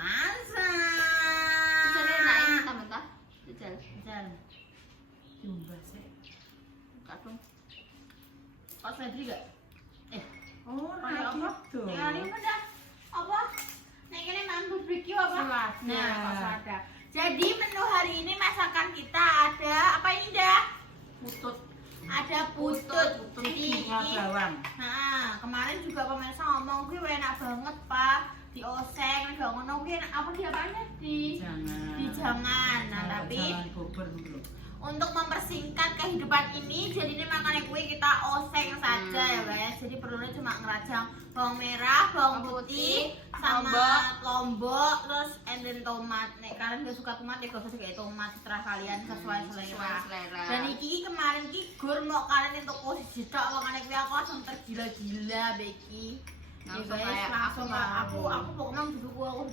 masak. Jadi naik mentah-mentah. Jajal. Jumlah sih. Kadung. Kok Febri gak? Oh, Kayak apa? gitu. Nek ini udah apa? Nek ini mantu barbecue apa? Selada. Nah, kok selada. Jadi menu hari ini masakan kita ada apa ini dah? Putut. Ada putut. Jadi Jadi bawang. nah, kemarin juga pemirsa ngomong gue enak banget, Pak. Dioseng, udah ngono gue apa diapanya? Di jangan. Nah, tapi Jangan bubur dulu. untuk mempersingkat kehidupan ini, jadi ini makannya kue kita oseng saja ya guys. Jadi perlunya cuma ngerajang bawang merah, bawang putih, sama lombok, terus and then tomat. Nek kalian gak suka tomat ya gak usah kayak tomat, setelah kalian sesuai selera. Dan iki kemarin ki gur mau kalian untuk posisi tok makanya kue aku langsung tergila-gila Becky. Langsung Ya, kayak langsung aku aku pokoknya duduk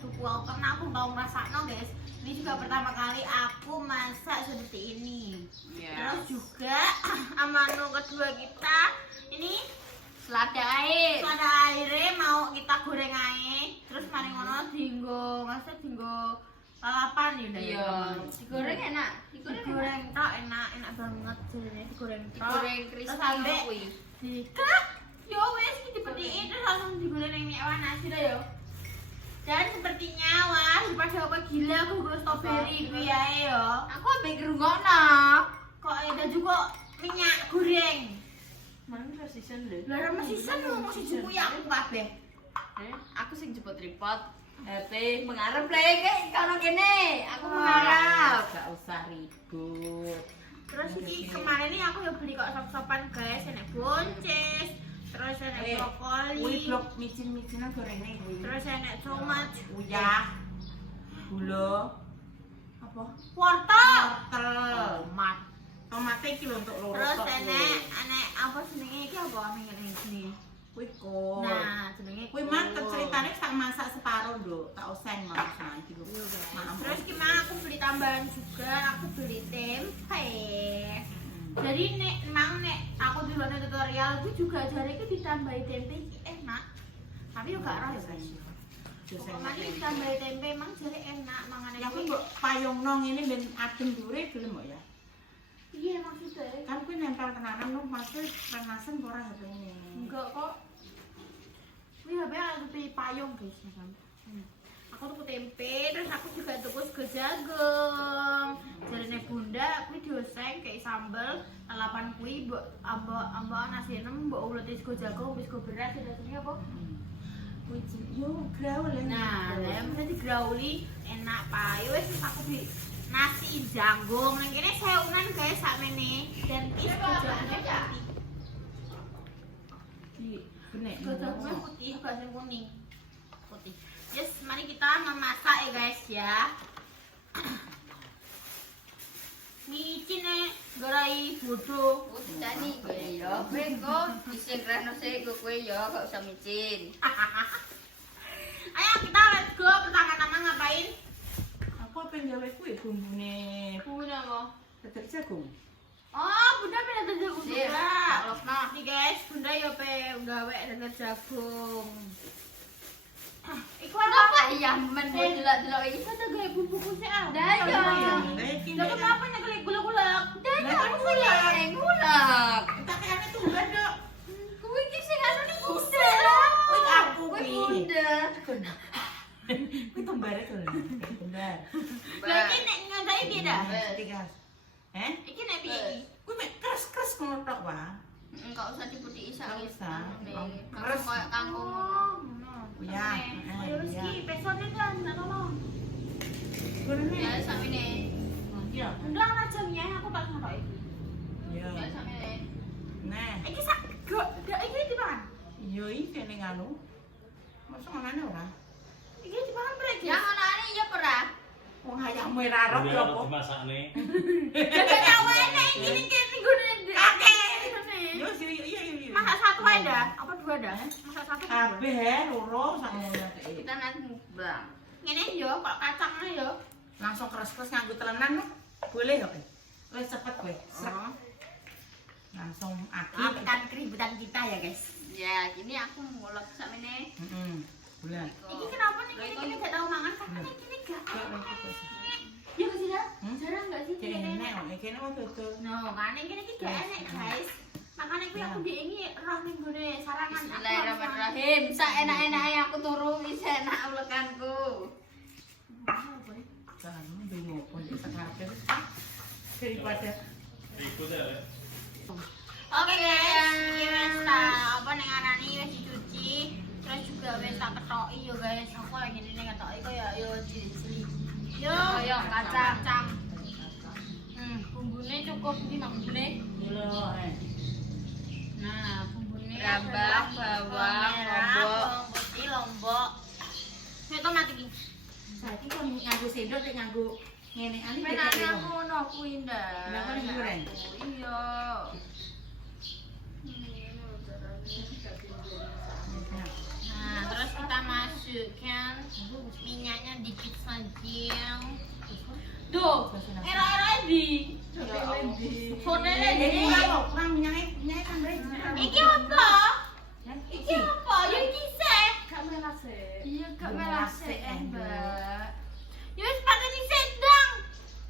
karena aku mau ngerasakno guys. Ini juga pertama kali aku masak seperti ini. Terus juga menu kedua kita ini Selada air. ada airnya mau kita goreng aja. Terus mari ngono dinggo, maksudnya dinggo lalapan ya udah Iya. Digoreng enak. Digoreng tok enak banget jadinya digoreng tok. Digoreng Terus crispy ambek kuwi. dikak yo wes iki dipetikin terus langsung digoreng yang minyak panas sudah yo. Dan sepertinya wah daripada apa gila aku gue strawberry kuwi ae yo. Aku ambek ngrungokno. Kok ada juga minyak goreng. Mana resisen lho? Lah masih seneng mesti juku ya aku kabeh. Aku sing jebot tripod. Mengarep lek kono kene. Aku mengarep. Gak usah ribut. Terus iki kemarin ini aku ya beli kok sop-sopan guys, enek boncis, terus enek brokoli, Kuwi blok micin-micinan gorengnya kuwi. terus enek tomat, Uyah. Gula. Apa? wortel, Tomat. Tomatnya iki lho untuk loro. terus tok enek kuwi. apa jenenge iki apa ini sini. Kuwi kol. Nah, jenenge Kuwi mah ceritanya sak masak separuh lho, tak oseng masakan iki lho. Maaf. Terus gimana aku beli tambahan juga, aku beli tempe. Jadi nek aku di luar tutorial gue juga jari itu ditambahi tempe iki enak. Tapi yo gak rasa guys. Pokoknya ditambahi tempe emang jari enak mangane. Ya kuwi mbok payungno ngene ben adem dure gelem kok ya. Iya maksudnya. Kan kuwi nempel tenanan lho, maksud panasan ora HP-ne. Enggak kok. Wih, HP aku beli payung guys, kan. Aku tuku tempe, terus aku juga tuku sego jagung. Jarine bunda, kuwi dioseng kayak sambel, lalapan kuwi mbok ambok nasi enem, mbok uleti sego jagung, sego beras, rasanya apa? Kuwi yo graul ya. Nah, lem digrauli enak payo wis aku beli nasi jagung. Nang kene sewunan guys sakmene. Dan iki sego jagungnya putih. Di benek. Sego jagungnya putih, gak sing kuning. Putih. Yes, mari kita memasak ya guys ya. Micin gerai bodoh. Dani kowe ya. Kowe kok disengrahno sik kowe ya, gak usah micin. Ayo kita let's go. Pertama-tama ngapain? Aku pengen gawe kuwi bumbune Bunda apa? tetel jagung. Oh, bunda pengen dadar jagung Sip, juga. lokno. Nih guys, bunda yo pe gawe dadar jagung. Iku Apa ya men delok-delok iki? Kita gawe bumbu kusik ah. Dah ya. Lah kenapa nyegelik gula-gula? Dah ya ngulak. Tak kene tunggal dok. Kuwi iki sing anu ning bunda. Kuwi aku Kuwi kuwi. bunda. Kuwi tumbare to. Tumbal. Lah iki nek ngadai piye dah? Tiga. Iki nek piye iki? Kuwi mek keras-keras ngono tok wae. Enggak usah diputih sak Nggak wis. usah. Terus koyo kangkung. Ya, Ayo rezeki, pesone kan, nak tolong. Ya samene. Iya. Undang rajangnya, aku tak ngerti iki. Iya. Ya samene. Nah, Iki sak iki dipangan. yo iki kene nganu. Masa manane ora? Iki dipangan brek. Yang anane ya ora. Wong ayammu ora roh Udah yo lo apa? dimasakne. Jadi awalnya ini kayak tinggune akeh. Yo iya. Masak satu aja dah, apa dua dah? Masak satu. Kabeh loro sak ngono Kita nanti mukbang. Ngene yo, kok kacangnya yo. langsung keras-keras nganggo telenan loh. Boleh kok. Wis cepet kowe. Oh. Langsung aktif. Maafkan keributan kita ya guys. Ya, gini aku ngulek samene. Heeh. Bulan. Iki kenapa nih ini gak tahu mangan karena ini gak. Ya masih dah. Jarang enggak sih Jadi ini? enak, kene mau tutur. No, kan ini gak enak guys. Makanya aku diingi roh ning gone sarangan. Bismillahirrahmanirrahim. Sak enak-enake aku turu wis enak ulekanku. Kamu bingung pun sekarang daripada Oke guys, ini wis tak apa ning arani wis dicuci, terus juga wis tak ketoki yo guys. Aku lagi ning ketoki koyo yo cili-cili. Yo, kacang. Bumbune cukup iki bumbune. Nah, bumbune Rambang, bawang, lombok. putih, lombok. Saya tomat iki. saiki kok nganggo sendok nek nganggo ngene ani Penane aku ngono kuwi ndak. Lah, kok digoreng? Iya. Nah, terus kita masukkan minyaknya dikit saja. Tuh, era-era di. Fotonya di. kurang minyaknya kan Iki apa? Iki apa? Ya iki sih. Iya, gak melase Mbak. Ya wis pateni sendang.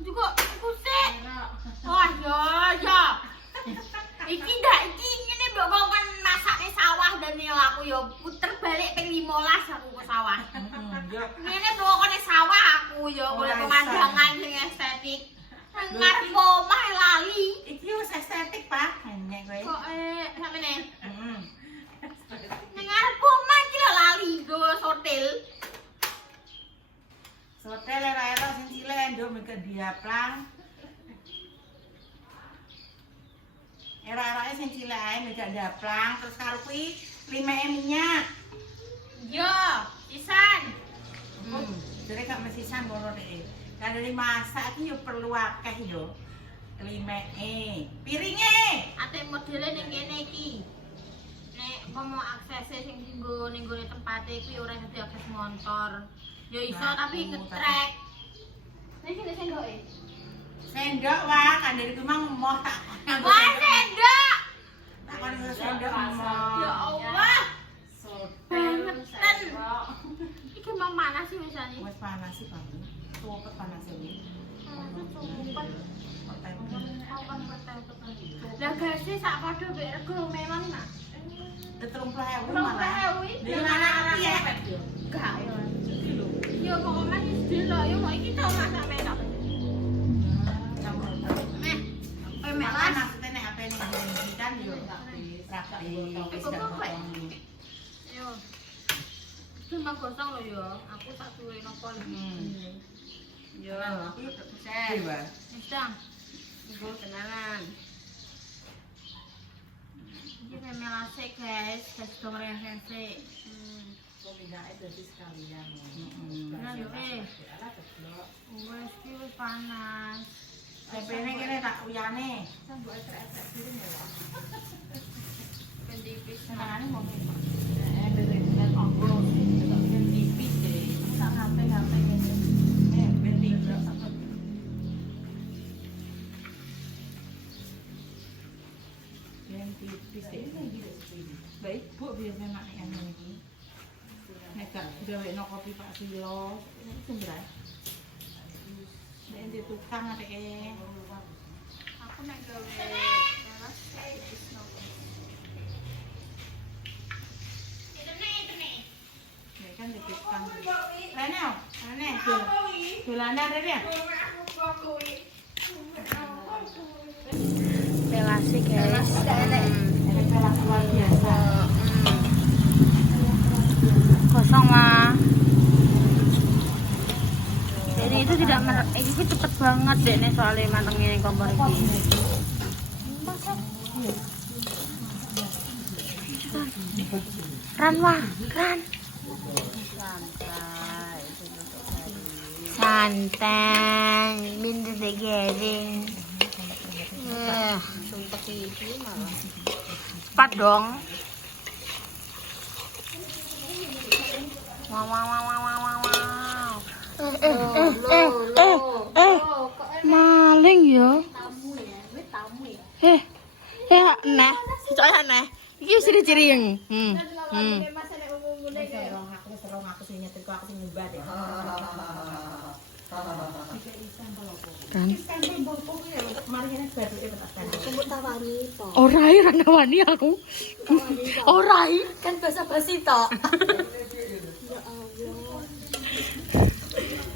Juga iku sih. Wah, ya. Iki ndak iki ngene mbok kon masake sawah dan yo aku yo puter balik ping 15 aku ke sawah. Ngene pokoknya sawah aku yo oleh pemandangan sing estetik. Ngarep omah lali. iki wis estetik Pak enek kowe Kok samene? Ning ngarep omah iki lho lali go hotel. Sotel era-era sing cilik nduk meke diaplang. Era-era sing cilik ae meke diaplang terus karo kuwi limeke minyak. Yo, pisan. Jadi gak mesti ngono nek. Kalau dimasak iki yo perlu akeh yo. Limeke, piringe. Ate modele ning kene iki. Nek mau aksesnya sing ning gone tempate kuwi ora dadi akses motor. Ya iso Nah, tapi ngetrek. Nek kene sendoke. Sendok wae kan dari kuwi mang emoh tak. Wah, sendok. Tak kon sendok Ya emoh. Allah. Sotel, sendok. Iki mau mana sih misane? Wes panas sih, Bang. Tuwet panas iki. Lah gase sak padha mek rego memang nak. 30.000 malah. 30.000 Di mana api ya? Gak yo. Yo pokoknya wis delok yo kok iki tau masak metok. Meh. Malah maksudnya nek apa ning iki kan yo rapi. Wis gak potong. Yo. Cuma gosong lho yo. Aku tak suwe nopo iki. Yo, Iki set. wae. Wis dang. Iku tenanan. Iki melase guys, tes goreng sensei. Bener yo wes ki wis panas. Tempene kene tak uyane. Ben tipis. Senengane mau ben anggo. Ben tipis deh. Tak sampai ngene. Ben tipis. Ben tipis deh. Baik, Bu biasanya mak yang ini. Nek gak gawekno kopi Pak Silo, nek sumber. Nek di tukang ateke. Aku nek gawe teras tipis nopo. Nek kan di tukang. Rene, dolane ada ya? Pelasi guys. Ada kelas luar biasa. Kosong mah. Jadi itu tidak ini cepet banget deh nih soalnya matengnya kompor ini. Ran wah, ran. Santai, bintu segering. Sumpah iki malah. Cepat dong. Wow. Maling ya. Nah, soalnya nah. Iki ciri-ciri yang. serong aku sing nyetir aku sing nyembah deh. Kan. Sampel mbokku ya mari ngene baduke petak kan. Sebut tawani to. Ora wani aku. Ora Kan basa-basi to.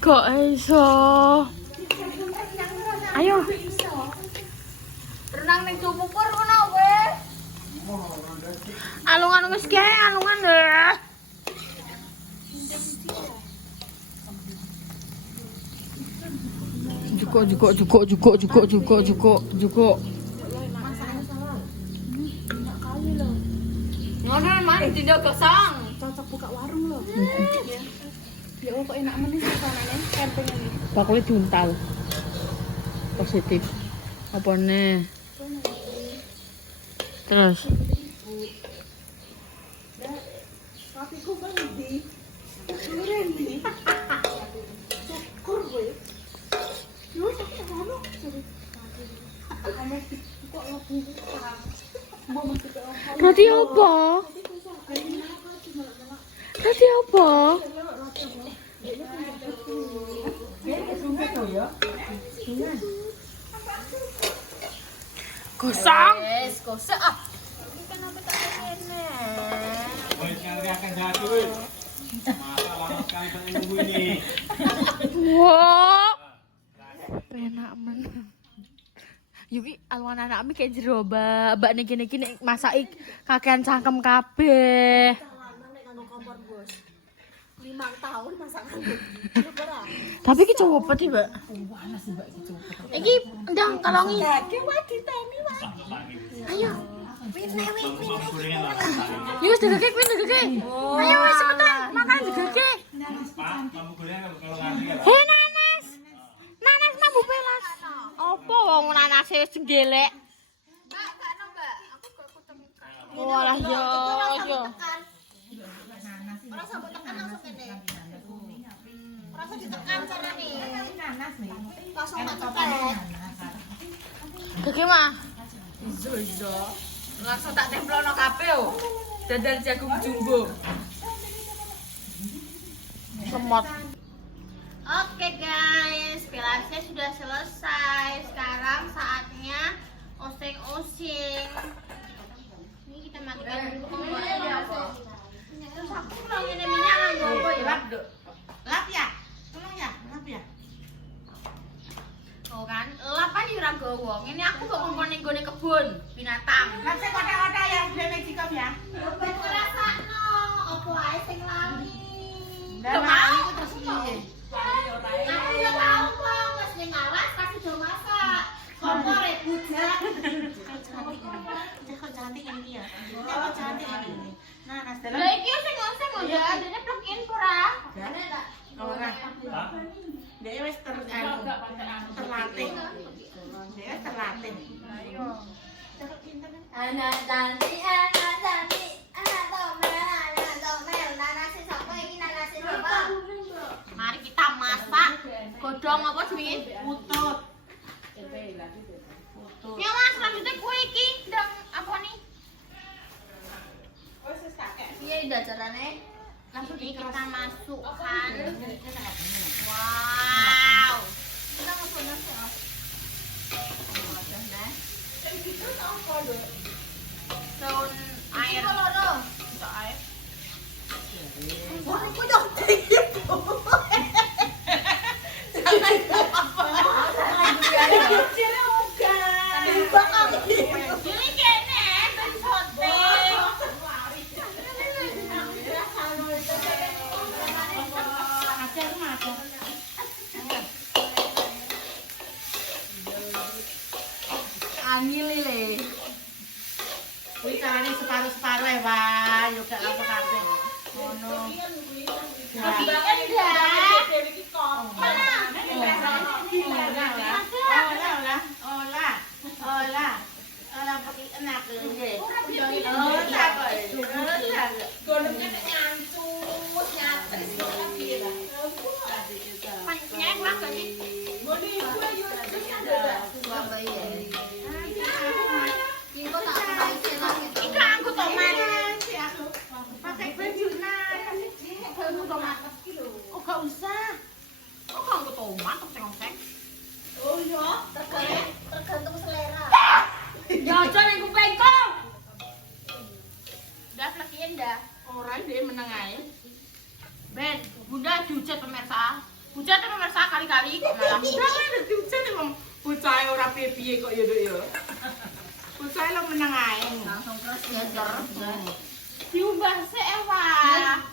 kok iso. Ayo. Renang ning Cumukur ngono kowe. Alungan wis ge, alungan deh. Juko. Ngono man tidak gesang. Cocok buka warung loh. Ya kok enak meneh suasanane camping ini. Bakule diuntal. Positif. Apa nih? Terus. Tapi kok bang di duren nih. Syukur gue. Yo tak ngono. Ame kok labu. Mau mesti ke Roti apa? Roti apa? Gosong. Wes, kosek ah. Kenapa tak kene? Woi, sekali akan jatuh, woi. Masa lama sekali saya nunggu ini. Wow. Penak men. Yuki alwan anak mi kayak jero mbak niki nek masaki kakean cangkem kabeh. Lama nek kanggo kompor, Bos. 5 tahun masakan. Lu ora? Tapi iki cepet iki, Mbak. Iki ndang kalongi. Ki wae diteni wae. Ayo. Gorengan lah. Yus degeke kuwi degeke. Ayo wis cepetan makan degeke. Pak, kamu gorengan kalau ngasih ya. Hei nanas. Nanas mah Bu pelas. Opo wong nanase wis gelek. Mbak, kano, Mbak. Aku gak ketemu. Walah yo. Ora sampe tekan langsung kene. Ora sampe ditekan carane. Nanas nih. Langsung tak tekan. Gege mah. Iso. Langsung tak templono kabeh yo. Dadal jagung jumbo. Semot. Oke guys, pilasnya sudah selesai. Sekarang saatnya oseng-oseng. Ini kita matikan dulu kompornya. Terus aku kurang ini minyak nganggo apa ya? Lap ya? Tolong ya, lap ya. Oh kan, lapan di Ragowo. Ini aku kok ngomong ning gone kebun binatang. Lap sing kotak-kotak ya, dhewe Mexico ya. Wis ngrasakno, opo ae sing lali. Lah mau terus piye? Aku ya tau kok, wis ning alas kasih do masak. Kompor e bujak. Kok cantik ini ya. Kok cantik ini. Nanas Lah dalam. iki sing oseng lho ya, dene plug in ora? Ora. Dia wis terlatih. Dia terlatih. Ayo. Anak cantik, anak cantik, anak tomel, nanase sapa iki nanase sapa? Mari kita masak godhong apa jenenge? Utut. Ya Mas, lanjutnya kue iki ndang apa nih? Iya, udah carane. Langsung ini kita masukkan. Wow. Kita masuk nasi. Daun air. Untuk air. Wah, aku dong. Ini kene ben sote. Angil le. Kuwi carane separuh-separuh ya, Pak. Yo gak apa kabeh. Ngono. Kebiakan dah. Dewi ki kok. Olah pakai enak nggih. Golongnya nyantus, nyatris kok piye lah. Pancen lah tadi. Boleh ibu ayo terus ada. Surabaya. Ini kok tak pakai lagi. Iki aku tomat. Pakai baju nah. Oh, mantap oseng-oseng. Oh iya. Tergantung selera. Ya aja ning kupingku. Udah flekiin dah. Orang dia meneng ae. Ben, Bunda hujat pemirsa. Hujat pemirsa kali-kali kok malah. Udah ada diucap nih Bang. Bocah ora piye-piye kok ya, Duk ya. Bocah lo meneng ae. Langsung terus ya terus. Diubah sih Ewa.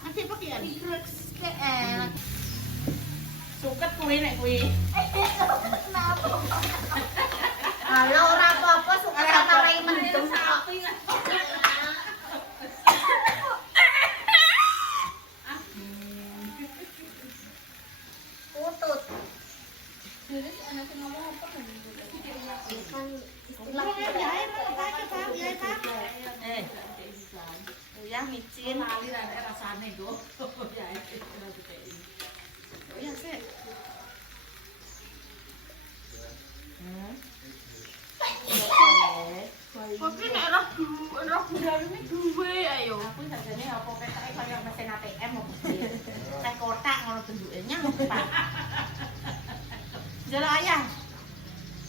Nanti pakai Terus kayak suket kuwi nek kuwi. Kalau ora apa-apa suka kata rai mendung kok. Putut. Ya micin. Rasane go. Ya sih. Tapi nek roh Bunda ini duwe ayo. Aku sajane apa petake kaya mesin ATM opo piye. Teh kotak ngono bentuke nyang, Pak. Jalo ayah.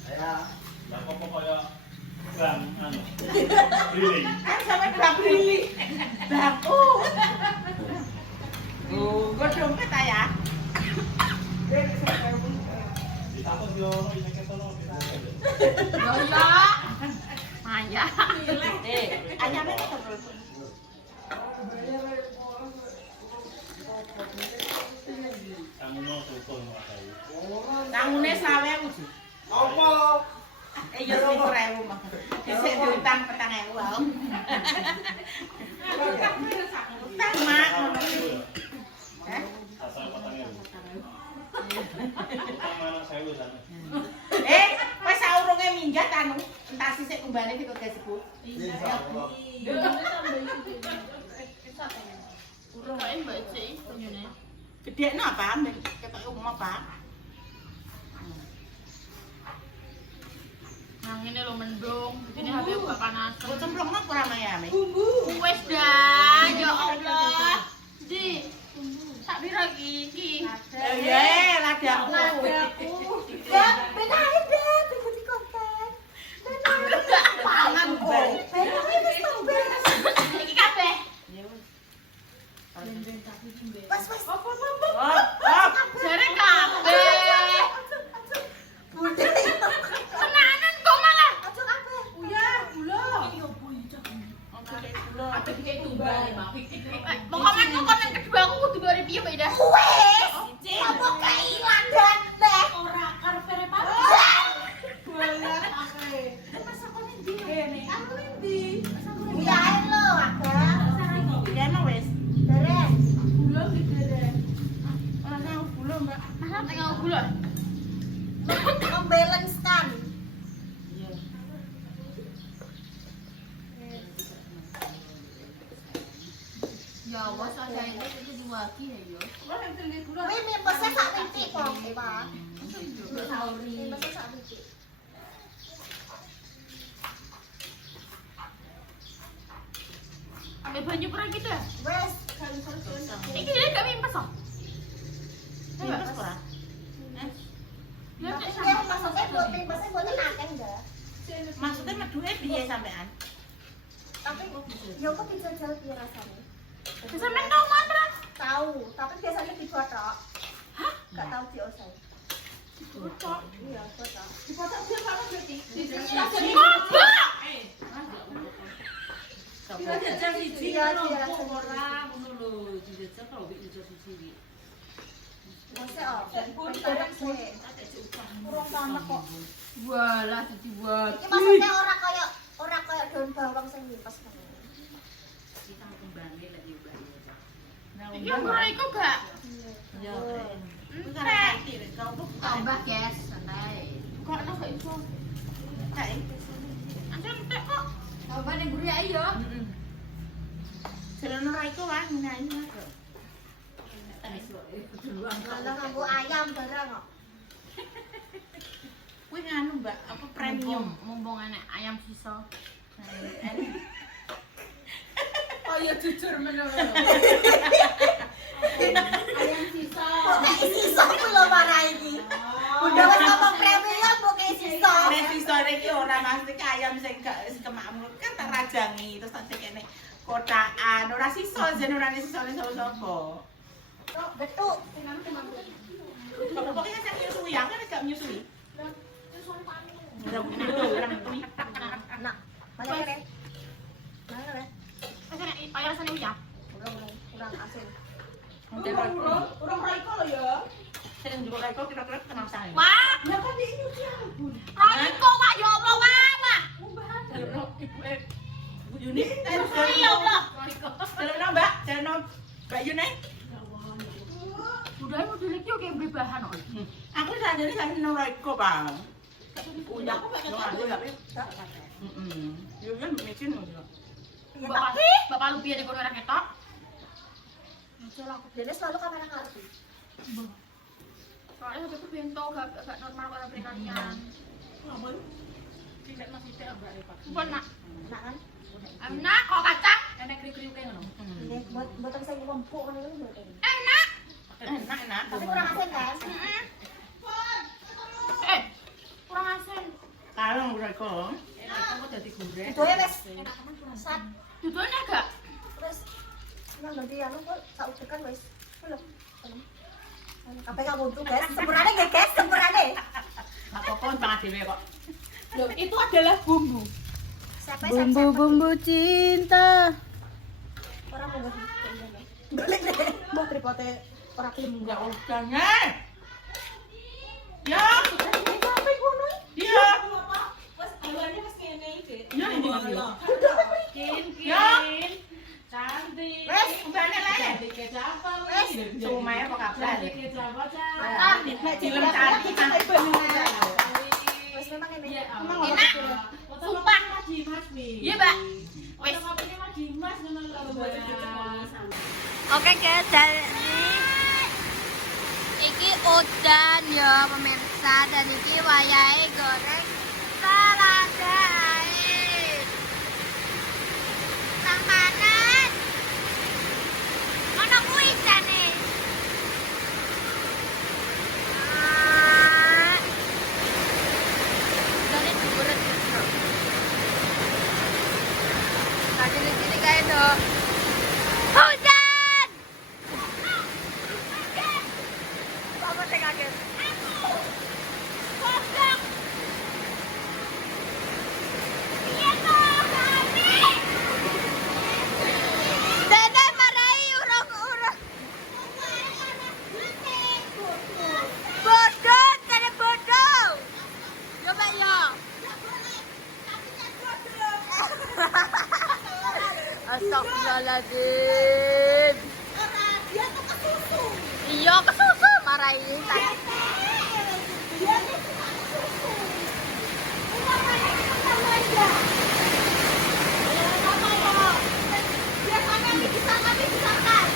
Ayah, lah kok kaya bang anu. Briling. Kan sampe bang brili. Bangku. Oh, gua dompet ayah. Ditakut yo ono iki ketono. Yo yo. Maya. Ayamnya kok terus. Sangono sukun wae. Tangune 20.000. Apa? Ya 1.000 mah. Dhisik diutang 4.000 wae. Utang mak ngono iki. Hah? Asal petangnya. Mana saya lu sana. Wis saurunge minggat anu, entas sisik kumbane dikok sebut. Urungke mbak Cik penyune. Gedekno apa? Ketok umum apa? Nang ini lo mendung, ini HP buka panas. Kok cemplungno ora mayame? Wes dah, ya Allah. Di. Sak piro iki? Ya, lagi aku. Ya, benar deh, tunggu di konten. Pangan kok. Benar wis beres. Iki kabeh. Wes wes. Jare kabeh. Tenanan kok malah. Aja kabeh. Ada kayak tumbal mak. Pokoknya tuh komen kedua aku kudu gore piye Mbak Ida? Wes. Apa kailan dan deh. Ora karepere papi. Uyain lo, Abang. Ya no wis. Beres. Ana gula, Mbak. Masa tengah gula. Membalancekan. Ya wes ada ini itu diwaki ya yo. Wih, mipesnya sak titik kok, Pak. Mipesnya sak titik. Ambil banyu perang gitu ya? Wes. Iki dia gak mimpes kok. Mipes ora? Ya Tapi cek dia sama. maksudnya buat mipesnya buat akeh enggak? Maksudnya meduke piye sampean? Tapi ya kok bisa jauh dia rasanya. Bisa menang mana? Tahu, tapi biasanya dibuat tok. Hah? Gak tahu dioseng. Kok Iya, foto. dipotong dia apa berarti? Goblok. Kira jajan siji Iya, ngono iya. kok ora ngono lho, dijajal kok wis iso siji. Masih oh, pengen sih. Kurang sama kok. Walah dibuat. Ini maksudnya orang kayak daun bawang sing mipes kan. Kita kembangnya lagi ubah. Iki ora iku gak? Ya, Entek. saiki wis kau buka. Tambah guys, santai. Kok ono gak iso? Kae. Ada entek kok. Tambah ning guri ayo. Selono ra iku wae ngenai Mas. Malah nganggo ayam barang kok. Kuwi nganu, Mbak, apa premium? Mumpung enek ayam sisa. Oh ya jujur menurut. Ayam sisa. Kok nek sisa ku lho marah iki. ayam sing kemakmu kan tak rajangi terus tak kene kotaan ora sisa jen ora sisane sapa-sapa. Kok betul. Kalau pokoknya kan nyusui, yang kan gak menyusui. Nak, mana ya? Mana ya? Ayo rasanya ya. Kurang asin. Urang Raiko lo ya. Sering juga Raiko kira-kira kenal saya. Wah, Ya kan dia nyuci ampun. Raiko wah ya Allah wah. Ibu Yuni, Ya Allah. Terus Mbak, terus Mbak Yuni. Udah mau dilihat yuk kayak bebahan kok. Aku sajane kan nang Raiko, Bang. Punya aku gak ada tapi. Yo kan micin lho. Bapak lu piye nek ora ketok? Jadi selalu kamera ngerti. Soalnya HP ku bento gak normal kok aplikasian. Tidak masih teh Mbak Eva. Bukan nak. Nak kan? Enak kok kacang. Enak kriuk-kriuk kayak ngono. Ini buatan saya empuk kan itu buatan. Enak. Enak. Tapi kurang asin kan? Kurang asin. Kalau Raiko, kamu dadi goreng. Itu ya wes. Sat. Duduknya agak. Terus nang nanti anu kok sak utekan wes. Belum. Kabeh gak buntu guys. Sempurane nggih guys, sempurane. Apa-apa banget dhewe kok. Loh, itu adalah bumbu. Siapa Bumbu-bumbu cinta. orang mau balik deh. Mau tripote orang film Enggak usah, Nek. Ya, sampai ngono. iya. Wes aluannya wes ngene iki. Ya, Kin. Ya. Cantik. Wes, umbane le. Cantik kecapa Wes, cuma apa kabar? Cantik kecapa Ah, nek film cantik sampai bener. Wes memang ini. Iya, Memang enak. Sumpah. Iya, Mbak. Wes. Oke guys, dan iki udan ya pemirsa, dan iki wayahe goreng selada air. Sang panas. Ono kuwi jane. Jane dhuwuret bro. Tadi di sini kayak dong. Hujan! Apa saya kaget? Kosong! Iya toh, kami! Dede marahi urang-urang. Bodoh, kada bodoh. Coba ya. Astagfirullahaladzim. Dia tuh kesusu. Iya kesusu marahi tadi. Dia tuh kesusu. Umpamanya kita sama aja. Biasanya dibisarkan.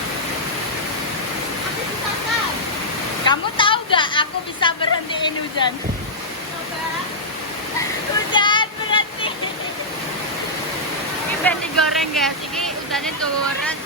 Habis disarkan. Kamu tahu gak aku bisa berhentiin hujan? Coba. Hujan berhenti. Ini ben digoreng guys, ini hujannya turun.